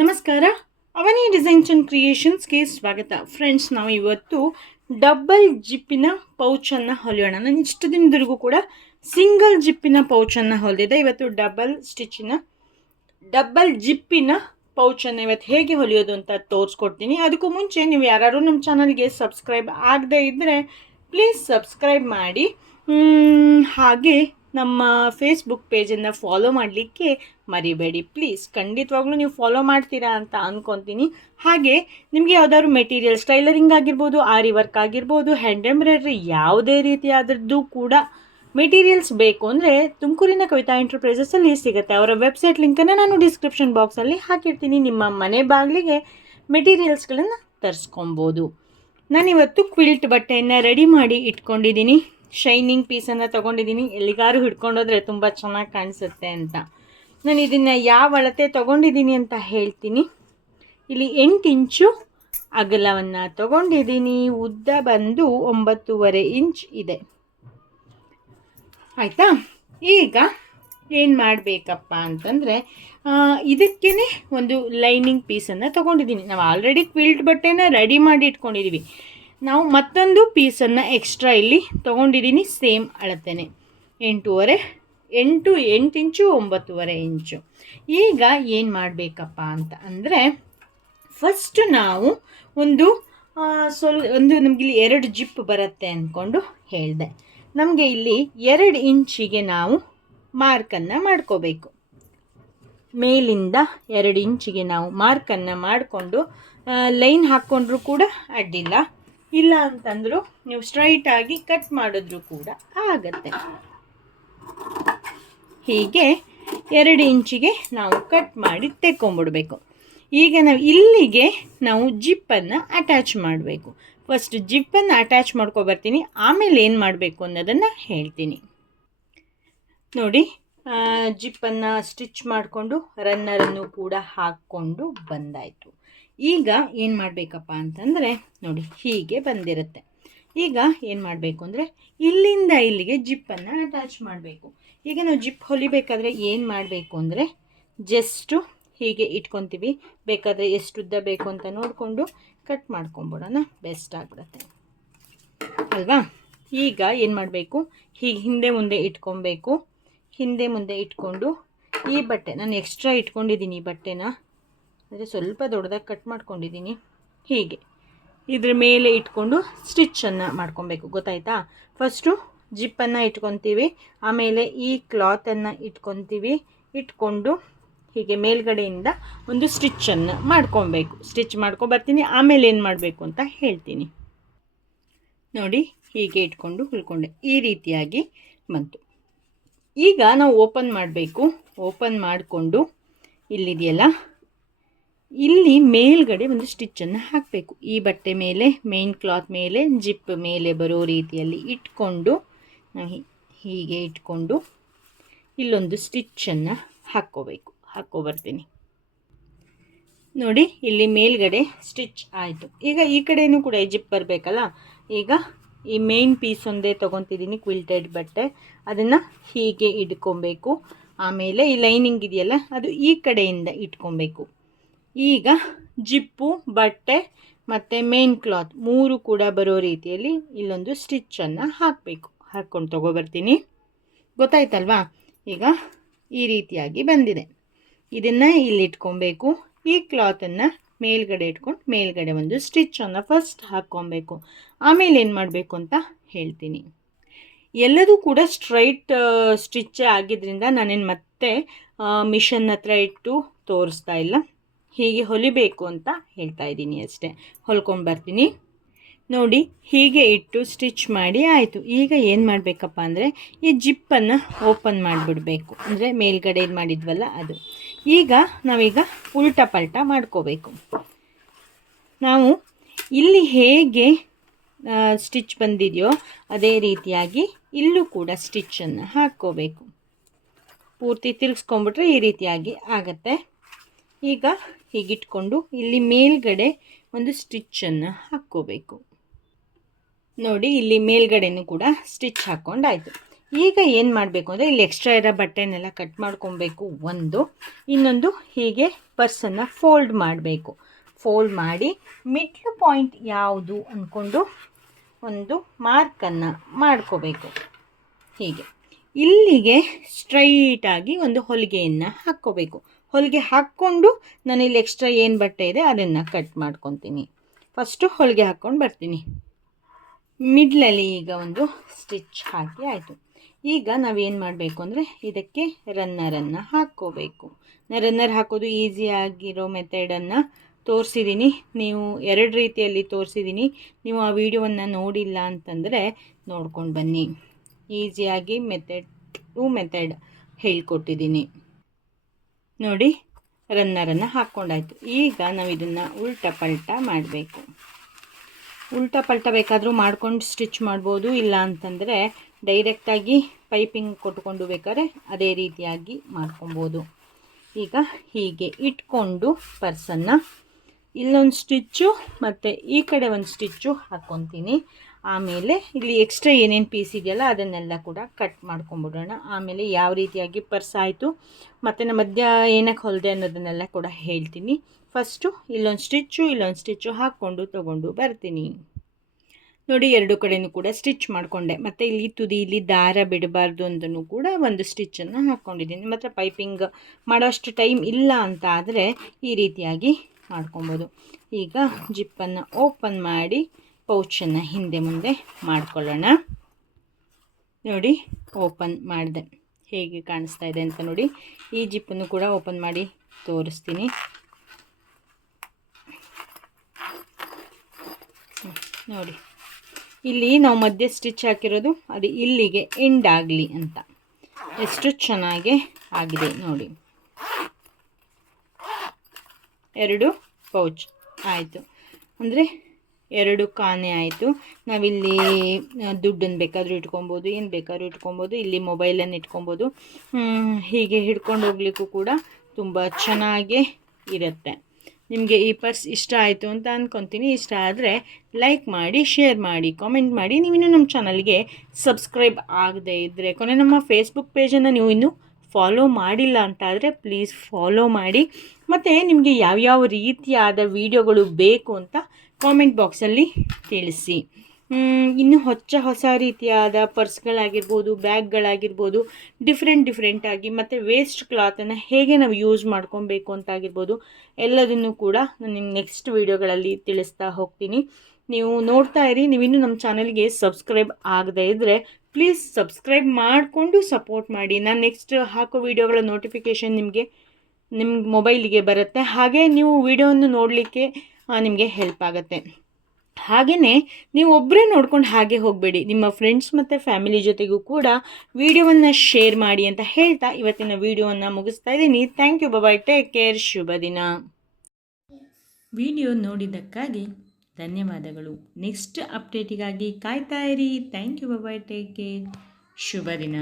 ನಮಸ್ಕಾರ. ಅವನಿ designs and ಕ್ರಿಯೇಷನ್ಸ್ಗೆ ಸ್ವಾಗತ. Friends ನಾವು ಇವತ್ತು ಡಬಲ್ ಜಿಪ್ಪಿನ ಪೌಚನ್ನು ಹೊಲಿಯೋಣ. ನಾನು ಇಷ್ಟು ದಿನದವರೆಗೂ ಕೂಡ ಸಿಂಗಲ್ ಜಿಪ್ಪಿನ ಪೌಚನ್ನು ಹೊಲಿದೆ ಇವತ್ತು ಡಬಲ್ ಸ್ಟಿಚ್ಚಿನ ಡಬಲ್ ಜಿಪ್ಪಿನ ಪೌಚನ್ನು ಇವತ್ತು ಹೇಗೆ ಹೊಲಿಯೋದು ಅಂತ ತೋರಿಸ್ಕೊಡ್ತೀನಿ. ಅದಕ್ಕೂ ಮುಂಚೆ ನೀವು ಯಾರು ನಮ್ಮ ಚಾನಲ್ಗೆ ಸಬ್ಸ್ಕ್ರೈಬ್ ಆಗದೇ ಇದ್ದರೆ ಪ್ಲೀಸ್ ಸಬ್ಸ್ಕ್ರೈಬ್ ಮಾಡಿ. ಹಾಗೆ ನಮ್ಮ ಫೇಸ್ಬುಕ್ ಪೇಜನ್ನು ಫಾಲೋ ಮಾಡಲಿಕ್ಕೆ ಮರಿಬೇಡಿ. ಪ್ಲೀಸ್ ಖಂಡಿತವಾಗ್ಲೂ ನೀವು ಫಾಲೋ ಮಾಡ್ತೀರಾ ಅಂತ ಅಂದ್ಕೊತೀನಿ ಹಾಗೆ, ನಿಮಗೆ ಯಾವುದಾದ್ರು ಮೆಟೀರಿಯಲ್ಸ್ ಟೈಲರಿಂಗ್ ಆಗಿರ್ಬೋದು ಆರಿ ವರ್ಕ್ ಆಗಿರ್ಬೋದು ಹ್ಯಾಂಡ್ ಎಂಬ್ರಾಯ್ಡ್ರಿ ಯಾವುದೇ ರೀತಿಯಾದದ್ದು ಕೂಡ ಮೆಟೀರಿಯಲ್ಸ್ ಬೇಕು ಅಂದರೆ ತುಮಕೂರಿನ ಕವಿತಾ ಎಂಟರ್ಪ್ರೈಸಸಲ್ಲಿ ಸಿಗುತ್ತೆ. ಅವರ ವೆಬ್ಸೈಟ್ ಲಿಂಕನ್ನು ನಾನು ಡಿಸ್ಕ್ರಿಪ್ಷನ್ ಬಾಕ್ಸಲ್ಲಿ ಹಾಕಿರ್ತೀನಿ. ನಿಮ್ಮ ಮನೆ ಬಾಗಿಲಿಗೆ ಮೆಟೀರಿಯಲ್ಸ್ಗಳನ್ನು ತರಿಸ್ಕೊಬೋದು. ನಾನಿವತ್ತು ಕ್ವಿಲ್ಟ್ ಬಟ್ಟೆಯನ್ನು ರೆಡಿ ಮಾಡಿ ಇಟ್ಕೊಂಡಿದ್ದೀನಿ. ಶೈನಿಂಗ್ ಪೀಸನ್ನು ತೊಗೊಂಡಿದ್ದೀನಿ ಎಲ್ಲಿಗಾರು ಹಿಡ್ಕೊಂಡೋದ್ರೆ ತುಂಬ ಚೆನ್ನಾಗಿ ಕಾಣಿಸುತ್ತೆ ಅಂತ. ನಾನು ಇದನ್ನು ಯಾವ ಅಳತೆ ತೊಗೊಂಡಿದ್ದೀನಿ ಅಂತ ಹೇಳ್ತೀನಿ. ಇಲ್ಲಿ ಎಂಟು ಇಂಚು ಅಗಲವನ್ನು ತೊಗೊಂಡಿದ್ದೀನಿ ಉದ್ದ ಬಂದು ಒಂಬತ್ತೂವರೆ ಇಂಚ್ ಇದೆ. ಆಯಿತಾ? ಈಗ ಏನು ಮಾಡಬೇಕಪ್ಪ ಅಂತಂದರೆ ಇದಕ್ಕೇ ಒಂದು ಲೈನಿಂಗ್ ಪೀಸನ್ನು ತೊಗೊಂಡಿದ್ದೀನಿ ನಾವು ಆಲ್ರೆಡಿ ಕ್ವಿಲ್ಟ್ ಬಟ್ಟೆನ ರೆಡಿ ಮಾಡಿ ಇಟ್ಕೊಂಡಿದ್ದೀವಿ ನಾವು ಮತ್ತೊಂದು ಪೀಸನ್ನು ಎಕ್ಸ್ಟ್ರಾ ಇಲ್ಲಿ ತೊಗೊಂಡಿದ್ದೀನಿ ಸೇಮ್ ಅಳತೆನೆ. ಎಂಟೂವರೆ, ಎಂಟು ಎಂಟು ಇಂಚು ಒಂಬತ್ತುವರೆ ಇಂಚು. ಈಗ ಏನು ಮಾಡಬೇಕಪ್ಪ ಅಂತ ಅಂದರೆ ಫಸ್ಟ್ ನಾವು ಒಂದು ಸ್ವಲ್ ಒಂದು ನಮಗಿಲ್ಲಿ ಎರಡು ಜಿಪ್ ಬರುತ್ತೆ ಅಂದ್ಕೊಂಡು ಹೇಳಿದೆ. ನಮಗೆ ಇಲ್ಲಿ ಎರಡು ಇಂಚಿಗೆ ನಾವು ಮಾರ್ಕನ್ನು ಮಾಡ್ಕೋಬೇಕು. ಮೇಲಿಂದ ಎರಡು ಇಂಚಿಗೆ ನಾವು ಮಾರ್ಕನ್ನು ಮಾಡಿಕೊಂಡು ಲೈನ್ ಹಾಕ್ಕೊಂಡ್ರೂ ಕೂಡ ಅಡ್ಡಿಲ್ಲ. ಇಲ್ಲ ಅಂತಂದರೂ ನೀವು ಸ್ಟ್ರೈಟಾಗಿ ಕಟ್ ಮಾಡಿದ್ರೂ ಕೂಡ ಆಗತ್ತೆ. ಹೀಗೆ ಎರಡು ಇಂಚಿಗೆ ನಾವು ಕಟ್ ಮಾಡಿ ತೆಕ್ಕೊಂಬಿಡ್ಬೇಕು. ಈಗ ನಾವು ಇಲ್ಲಿಗೆ ನಾವು ಜಿಪ್ಪನ್ನು ಅಟ್ಯಾಚ್ ಮಾಡಬೇಕು. ಫಸ್ಟ್ ಜಿಪ್ಪನ್ನು ಅಟ್ಯಾಚ್ ಮಾಡ್ಕೊಬರ್ತೀನಿ ಆಮೇಲೆ ಏನು ಮಾಡಬೇಕು ಅನ್ನೋದನ್ನು ಹೇಳ್ತೀನಿ. ನೋಡಿ ಜಿಪ್ಪನ್ನು ಸ್ಟಿಚ್ ಮಾಡಿಕೊಂಡು ರನ್ನರನ್ನು ಕೂಡ ಹಾಕ್ಕೊಂಡು ಬಂದಾಯಿತು. ಈಗ ಏನು ಮಾಡಬೇಕಪ್ಪ ಅಂತಂದರೆ ನೋಡಿ ಹೀಗೆ ಬಂದಿರುತ್ತೆ. ಈಗ ಏನು ಮಾಡಬೇಕು ಅಂದರೆ ಇಲ್ಲಿಂದ ಇಲ್ಲಿಗೆ ಜಿಪ್ಪನ್ನು ಅಟ್ಯಾಚ್ ಮಾಡಬೇಕು. ಈಗ ನಾವು ಜಿಪ್ ಹೊಲಿಬೇಕಾದ್ರೆ ಏನು ಮಾಡಬೇಕು ಅಂದರೆ ಜಸ್ಟು ಹೀಗೆ ಇಟ್ಕೊತೀವಿ. ಬೇಕಾದರೆ ಎಷ್ಟು ಉದ್ದ ಬೇಕು ಅಂತ ನೋಡಿಕೊಂಡು ಕಟ್ ಮಾಡ್ಕೊಂಬಿಡೋಣ. ಬೆಸ್ಟ್ ಆಗಿಬಿಡುತ್ತೆ. ಅಲ್ವಾ? ಈಗ ಏನು ಮಾಡಬೇಕು? ಹೀಗೆ ಹಿಂದೆ ಮುಂದೆ ಇಟ್ಕೊಬೇಕು. ಹಿಂದೆ ಮುಂದೆ ಇಟ್ಕೊಂಡು ಈ ಬಟ್ಟೆ ನಾನು ಎಕ್ಸ್ಟ್ರಾ ಇಟ್ಕೊಂಡಿದ್ದೀನಿ ಈ ಬಟ್ಟೆನ. ಅಂದರೆ ಸ್ವಲ್ಪ ದೊಡ್ಡದಾಗಿ ಕಟ್ ಮಾಡ್ಕೊಂಡಿದ್ದೀನಿ ಹೀಗೆ. ಇದ್ರ ಮೇಲೆ ಇಟ್ಕೊಂಡು ಸ್ಟಿಚ್ಚನ್ನು ಮಾಡ್ಕೊಬೇಕು. ಗೊತ್ತಾಯ್ತಾ? ಫಸ್ಟು ಜಿಪ್ಪನ್ನು ಇಟ್ಕೊತೀವಿ. ಆಮೇಲೆ ಈ ಕ್ಲಾತನ್ನು ಇಟ್ಕೊತೀವಿ. ಇಟ್ಕೊಂಡು ಹೀಗೆ ಮೇಲ್ಗಡೆಯಿಂದ ಒಂದು ಸ್ಟಿಚ್ಚನ್ನು ಮಾಡ್ಕೊಬೇಕು. ಸ್ಟಿಚ್ ಮಾಡ್ಕೊಬರ್ತೀನಿ ಆಮೇಲೆ ಏನು ಮಾಡಬೇಕು ಅಂತ ಹೇಳ್ತೀನಿ. ನೋಡಿ, ಹೀಗೆ ಇಟ್ಕೊಂಡು ಉಳ್ಕೊಂಡೆ. ಈ ರೀತಿಯಾಗಿ ಬಂತು. ಈಗ ನಾವು ಓಪನ್ ಮಾಡಬೇಕು. ಓಪನ್ ಮಾಡಿಕೊಂಡು ಇಲ್ಲಿದೆಯಲ್ಲ? ಇಲ್ಲಿ ಮೇಲ್ಗಡೆ ಒಂದು ಸ್ಟಿಚ್ಚನ್ನು ಹಾಕಬೇಕು. ಈ ಬಟ್ಟೆ ಮೇಲೆ ಮೇನ್ ಕ್ಲಾತ್ ಮೇಲೆ ಜಿಪ್ ಮೇಲೆ ಬರೋ ರೀತಿಯಲ್ಲಿ ಇಟ್ಕೊಂಡು, ನಾವು ಹೀಗೆ ಇಟ್ಕೊಂಡು ಇಲ್ಲೊಂದು ಸ್ಟಿಚ್ಚನ್ನು ಹಾಕ್ಕೋಬೇಕು. ಹಾಕ್ಕೊಬರ್ತೀನಿ ನೋಡಿ, ಇಲ್ಲಿ ಮೇಲ್ಗಡೆ ಸ್ಟಿಚ್ ಆಯಿತು. ಈಗ ಈ ಕಡೆಯೂ ಕೂಡ ಜಿಪ್ ಬರಬೇಕಲ್ಲ? ಈಗ ಈ ಮೇನ್ ಪೀಸ್ ಒಂದೇ ತೊಗೊತಿದ್ದೀನಿ ಕ್ವಿಲ್ಟೆಡ್ ಬಟ್ಟೆ. ಅದನ್ನು ಹೀಗೆ ಇಟ್ಕೊಬೇಕು. ಆಮೇಲೆ ಈ ಲೈನಿಂಗ್ ಇದೆಯಲ್ಲ, ಅದು ಈ ಕಡೆಯಿಂದ ಇಟ್ಕೊಬೇಕು. ಈಗ ಜಿಪ್ಪು, ಬಟ್ಟೆ ಮತ್ತು ಮೇನ್ ಕ್ಲಾತ್ ಮೂರು ಕೂಡ ಬರೋ ರೀತಿಯಲ್ಲಿ ಇಲ್ಲೊಂದು ಸ್ಟಿಚ್ಚನ್ನು ಹಾಕಬೇಕು. ಹಾಕ್ಕೊಂಡು ತೊಗೊಬರ್ತೀನಿ ಗೊತ್ತಾಯ್ತಲ್ವಾ? ಈಗ ಈ ರೀತಿಯಾಗಿ ಬಂದಿದೆ. ಇದನ್ನು ಇಟ್ಕೊಬೇಕು. ಈ ಕ್ಲಾತನ್ನು ಮೇಲ್ಗಡೆ ಇಟ್ಕೊಂಡು ಮೇಲ್ಗಡೆ ಒಂದು ಸ್ಟಿಚ್ಚನ್ನು ಫಸ್ಟ್ ಹಾಕ್ಕೊಬೇಕು. ಆಮೇಲೆ ಏನು ಮಾಡಬೇಕು ಅಂತ ಹೇಳ್ತೀನಿ. ಎಲ್ಲದೂ ಕೂಡ ಸ್ಟ್ರೈಟ್ ಸ್ಟಿಚ್ಚೇ ಆಗಿದ್ದರಿಂದ ನಾನೇನು ಮತ್ತೆ ಮಿಷನ್ ಹತ್ರ ಇಟ್ಟು ತೋರಿಸ್ತಾ ಇಲ್ಲ. ಹೀಗೆ ಹೊಲಿಬೇಕು ಅಂತ ಹೇಳ್ತಾ ಇದ್ದೀನಿ ಅಷ್ಟೇ. ಹೊಲ್ಕೊಂಡು ಬರ್ತೀನಿ. ನೋಡಿ, ಹೀಗೆ ಇಟ್ಟು ಸ್ಟಿಚ್ ಮಾಡಿ ಆಯಿತು. ಈಗ ಏನು ಮಾಡಬೇಕಪ್ಪ ಅಂದರೆ, ಈ ಜಿಪ್ಪನ್ನು ಓಪನ್ ಮಾಡಿಬಿಡಬೇಕು. ಅಂದರೆ ಮೇಲ್ಗಡೆ ಇದು ಮಾಡಿದ್ವಲ್ಲ ಅದು. ಈಗ ನಾವೀಗ ಉಲ್ಟಾ ಪಲ್ಟ ಮಾಡ್ಕೋಬೇಕು. ನಾವು ಇಲ್ಲಿ ಹೇಗೆ ಸ್ಟಿಚ್ ಬಂದಿದೆಯೋ ಅದೇ ರೀತಿಯಾಗಿ ಇಲ್ಲೂ ಕೂಡ ಸ್ಟಿಚ್ಚನ್ನು ಹಾಕ್ಕೋಬೇಕು. ಪೂರ್ತಿ ತಿರುಗಿಸ್ಕೊಂಬಿಟ್ರೆ ಈ ರೀತಿಯಾಗಿ ಆಗತ್ತೆ. ಈಗ ಹೀಗಿಟ್ಕೊಂಡು ಇಲ್ಲಿ ಮೇಲ್ಗಡೆ ಒಂದು ಸ್ಟಿಚ್ಚನ್ನು ಹಾಕ್ಕೋಬೇಕು. ನೋಡಿ, ಇಲ್ಲಿ ಮೇಲ್ಗಡೆನೂ ಕೂಡ ಸ್ಟಿಚ್ ಹಾಕ್ಕೊಂಡಾಯಿತು. ಈಗ ಏನು ಮಾಡಬೇಕು ಅಂದರೆ ಇಲ್ಲಿ ಎಕ್ಸ್ಟ್ರಾ ಇರೋ ಬಟ್ಟೆನೆಲ್ಲ ಕಟ್ ಮಾಡ್ಕೊಬೇಕು. ಒಂದು, ಇನ್ನೊಂದು ಹೀಗೆ ಪರ್ಸನ್ನು ಫೋಲ್ಡ್ ಮಾಡಬೇಕು. ಫೋಲ್ಡ್ ಮಾಡಿ ಮಿಡ್ಲ್ ಪಾಯಿಂಟ್ ಯಾವುದು ಅಂದ್ಕೊಂಡು ಒಂದು ಮಾರ್ಕನ್ನು ಮಾಡ್ಕೋಬೇಕು. ಹೀಗೆ. ಇಲ್ಲಿಗೆ ಸ್ಟ್ರೈಟಾಗಿ ಒಂದು ಹೊಲಿಗೆಯನ್ನು ಹಾಕ್ಕೋಬೇಕು. ಹೊಲಿಗೆ ಹಾಕ್ಕೊಂಡು ನಾನಿಲ್ಲಿ ಎಕ್ಸ್ಟ್ರಾ ಏನು ಬಟ್ಟೆ ಇದೆ ಅದನ್ನು ಕಟ್ ಮಾಡ್ಕೊತೀನಿ. ಫಸ್ಟು ಹೊಲಿಗೆ ಹಾಕ್ಕೊಂಡು ಬರ್ತೀನಿ. ಮಿಡ್ಲಲ್ಲಿ ಈಗ ಒಂದು ಸ್ಟಿಚ್ ಹಾಕಿ ಆಯಿತು. ಈಗ ನಾವೇನು ಮಾಡಬೇಕು ಅಂದರೆ ಇದಕ್ಕೆ ರನ್ನರನ್ನು ಹಾಕ್ಕೋಬೇಕು. ರನ್ನರ್ ಹಾಕೋದು ಈಸಿಯಾಗಿರೋ ಮೆಥಡನ್ನು ತೋರಿಸಿದ್ದೀನಿ ನೀವು ಎರಡು ರೀತಿಯಲ್ಲಿ ತೋರಿಸಿದ್ದೀನಿ ನೀವು ಆ ವಿಡಿಯೋವನ್ನು ನೋಡಿಲ್ಲ ಅಂತಂದರೆ ನೋಡ್ಕೊಂಡು ಬನ್ನಿ. ಈಸಿಯಾಗಿ ಮೆಥಡ್ ಟು ಮೆಥಡ್ ಹೇಳ್ಕೊಟ್ಟಿದ್ದೀನಿ ನೋಡಿ ರನ್ನರನ್ನು ಹಾಕ್ಕೊಂಡಾಯಿತು. ಈಗ ನಾವು ಇದನ್ನು ಉಲ್ಟ ಪಲ್ಟ ಮಾಡಬೇಕು. ಉಲ್ಟ ಪಲ್ಟ ಬೇಕಾದರೂ ಮಾಡ್ಕೊಂಡು ಸ್ಟಿಚ್ ಮಾಡ್ಬೋದು. ಇಲ್ಲ ಅಂತಂದರೆ ಡೈರೆಕ್ಟಾಗಿ ಪೈಪಿಂಗ್ ಕೊಟ್ಕೊಂಡು ಬೇಕಾದ್ರೆ ಅದೇ ರೀತಿಯಾಗಿ ಮಾಡ್ಕೊಬೋದು. ಈಗ ಹೀಗೆ ಇಟ್ಕೊಂಡು ಪರ್ಸನ್ನು ಇಲ್ಲೊಂದು ಸ್ಟಿಚ್ಚು ಮತ್ತು ಈ ಕಡೆ ಒಂದು ಸ್ಟಿಚ್ಚು ಹಾಕ್ಕೊತೀನಿ. ಆಮೇಲೆ ಇಲ್ಲಿ ಎಕ್ಸ್ಟ್ರಾ ಏನೇನು ಪೀಸ್ ಇದೆಯಲ್ಲ ಅದನ್ನೆಲ್ಲ ಕೂಡ ಕಟ್ ಮಾಡ್ಕೊಂಬಿಡೋಣ. ಆಮೇಲೆ ಯಾವ ರೀತಿಯಾಗಿ ಪರ್ಸ್ ಆಯಿತು, ಮತ್ತು ನಮ್ಮ ಮಧ್ಯ ಏನಕ್ಕೆ ಹೊಲಿದೆ ಅನ್ನೋದನ್ನೆಲ್ಲ ಕೂಡ ಹೇಳ್ತೀನಿ. ಫಸ್ಟು ಇಲ್ಲೊಂದು ಸ್ಟಿಚ್ಚು ಇಲ್ಲೊಂದು ಸ್ಟಿಚ್ಚು ಹಾಕ್ಕೊಂಡು ತೊಗೊಂಡು ಬರ್ತೀನಿ. ನೋಡಿ ಎರಡು ಕಡೆಯೂ ಕೂಡ ಸ್ಟಿಚ್ ಮಾಡಿಕೊಂಡೆ. ಮತ್ತು ಇಲ್ಲಿ ತುದಿ, ಇಲ್ಲಿ ದಾರ ಬಿಡಬಾರ್ದು ಅಂತಲೂ ಕೂಡ ಒಂದು ಸ್ಟಿಚ್ಚನ್ನು ಹಾಕ್ಕೊಂಡಿದ್ದೀನಿ ಮತ್ತು ಪೈಪಿಂಗ್ ಮಾಡೋಷ್ಟು ಟೈಮ್ ಇಲ್ಲ ಅಂತ ಆದರೆ ಈ ರೀತಿಯಾಗಿ ಮಾಡ್ಕೊಬೋದು. ಈಗ ಜಿಪ್ಪನ್ನು ಓಪನ್ ಮಾಡಿ ಪೌಚನ್ನು ಹಿಂದೆ ಮುಂದೆ ಮಾಡ್ಕೊಳ್ಳೋಣ. ನೋಡಿ, ಓಪನ್ ಮಾಡಿದೆ. ಹೇಗೆ ಕಾಣಿಸ್ತಾ ಇದೆ ಅಂತ ನೋಡಿ. ಈ ಜಿಪ್ಪನ್ನು ಕೂಡ ಓಪನ್ ಮಾಡಿ ತೋರಿಸ್ತೀನಿ. ನೋಡಿ. ಇಲ್ಲಿ ನಾವು ಮಧ್ಯೆ ಸ್ಟಿಚ್ ಹಾಕಿರೋದು, ಅದು ಇಲ್ಲಿಗೆ ಎಂಡ್ ಆಗಲಿ ಅಂತ. ಎಷ್ಟು ಚೆನ್ನಾಗಿ ಆಗಿದೆ ನೋಡಿ. ಎರಡು ಪೌಚ್. ಆಯಿತು. ಅಂದರೆ ಎರಡು ಕಾನೆ ಆಯಿತು. ನಾವಿಲ್ಲಿ ದುಡ್ಡನ್ನು ಬೇಕಾದರೂ ಇಟ್ಕೊಬೋದು, ಏನು ಬೇಕಾದ್ರೂ ಇಟ್ಕೊಬೋದು, ಇಲ್ಲಿ ಮೊಬೈಲನ್ನು ಇಟ್ಕೊಬೋದು. ಹೀಗೆ ಹಿಡ್ಕೊಂಡು ಹೋಗ್ಲಿಕ್ಕೂ ಕೂಡ ತುಂಬ ಚೆನ್ನಾಗೇ ಇರುತ್ತೆ. ನಿಮಗೆ ಈ ಪರ್ಸ್ ಇಷ್ಟ ಆಯಿತು ಅಂತ ಅಂದ್ಕೊತೀನಿ ಇಷ್ಟ ಆದರೆ ಲೈಕ್ ಮಾಡಿ, ಶೇರ್ ಮಾಡಿ, ಕಾಮೆಂಟ್ ಮಾಡಿ. ನೀವಿನ್ನೂ ನಮ್ಮ ಚಾನಲ್ಗೆ ಸಬ್ಸ್ಕ್ರೈಬ್ ಆಗದೆ ಇದ್ದರೆ ಕೊನೆ ನಮ್ಮ ಫೇಸ್ಬುಕ್ ಪೇಜನ್ನು ನೀವು ಇನ್ನೂ ಫಾಲೋ ಮಾಡಿಲ್ಲ ಅಂತಾದರೆ ಪ್ಲೀಸ್ ಫಾಲೋ ಮಾಡಿ. ಮತ್ತು ನಿಮಗೆ ಯಾವ್ಯಾವ ರೀತಿಯಾದ ವೀಡಿಯೋಗಳು ಬೇಕು ಅಂತ ಕಾಮೆಂಟ್ ಬಾಕ್ಸಲ್ಲಿ ತಿಳಿಸಿ. ಇನ್ನು ಹೊಚ್ಚ ಹೊಸ ರೀತಿಯಾದ ಪರ್ಸ್ಗಳಾಗಿರ್ಬೋದು ಬ್ಯಾಗ್ಗಳಾಗಿರ್ಬೋದು ಡಿಫ್ರೆಂಟ್ ಡಿಫ್ರೆಂಟಾಗಿ ಮತ್ತು ವೇಸ್ಟ್ ಕ್ಲಾತನ್ನು ಹೇಗೆ ನಾವು ಯೂಸ್ ಮಾಡ್ಕೊಬೇಕು ಅಂತಾಗಿರ್ಬೋದು, ಎಲ್ಲದನ್ನು ಕೂಡ ನಾನು ನಿಮ್ಮ ನೆಕ್ಸ್ಟ್ ವೀಡಿಯೋಗಳಲ್ಲಿ ತಿಳಿಸ್ತಾ ಹೋಗ್ತೀನಿ. ನೀವು ನೋಡ್ತಾ ಇರಿ ನೀವಿನ್ನೂ ನಮ್ಮ ಚಾನಲ್ಗೆ ಸಬ್ಸ್ಕ್ರೈಬ್ ಆಗದೇ ಇದ್ದರೆ ಪ್ಲೀಸ್ ಸಬ್ಸ್ಕ್ರೈಬ್ ಮಾಡಿಕೊಂಡು ಸಪೋರ್ಟ್ ಮಾಡಿ. ನಾನು ನೆಕ್ಸ್ಟ್ ಹಾಕೋ ವೀಡಿಯೋಗಳ ನೋಟಿಫಿಕೇಷನ್ ನಿಮಗೆ ನಿಮ್ಮ ಮೊಬೈಲಿಗೆ ಬರುತ್ತೆ. ಹಾಗೆ ನೀವು ವೀಡಿಯೋವನ್ನು ನೋಡಲಿಕ್ಕೆ ನಿಮಗೆ ಹೆಲ್ಪ್ ಆಗುತ್ತೆ. ಹಾಗೆಯೇ ನೀವು ಒಬ್ಬರೇ ನೋಡ್ಕೊಂಡು ಹಾಗೆ ಹೋಗಬೇಡಿ. ನಿಮ್ಮ ಫ್ರೆಂಡ್ಸ್ ಮತ್ತು ಫ್ಯಾಮಿಲಿ ಜೊತೆಗೂ ಕೂಡ ವಿಡಿಯೋವನ್ನು ಶೇರ್ ಮಾಡಿ ಅಂತ ಹೇಳ್ತಾ ಇವತ್ತಿನ ವಿಡಿಯೋವನ್ನು ಮುಗಿಸ್ತಾ ಇದ್ದೀನಿ. Thank you bye bye take care ಶುಭ ದಿನ. ವಿಡಿಯೋ ನೋಡಿದ್ದಕ್ಕಾಗಿ ಧನ್ಯವಾದಗಳು. ನೆಕ್ಸ್ಟ್ ಅಪ್ಡೇಟಿಗಾಗಿ ಕಾಯ್ತಾ ಇರಿ. Thank you bye bye take care ಶುಭ ದಿನ.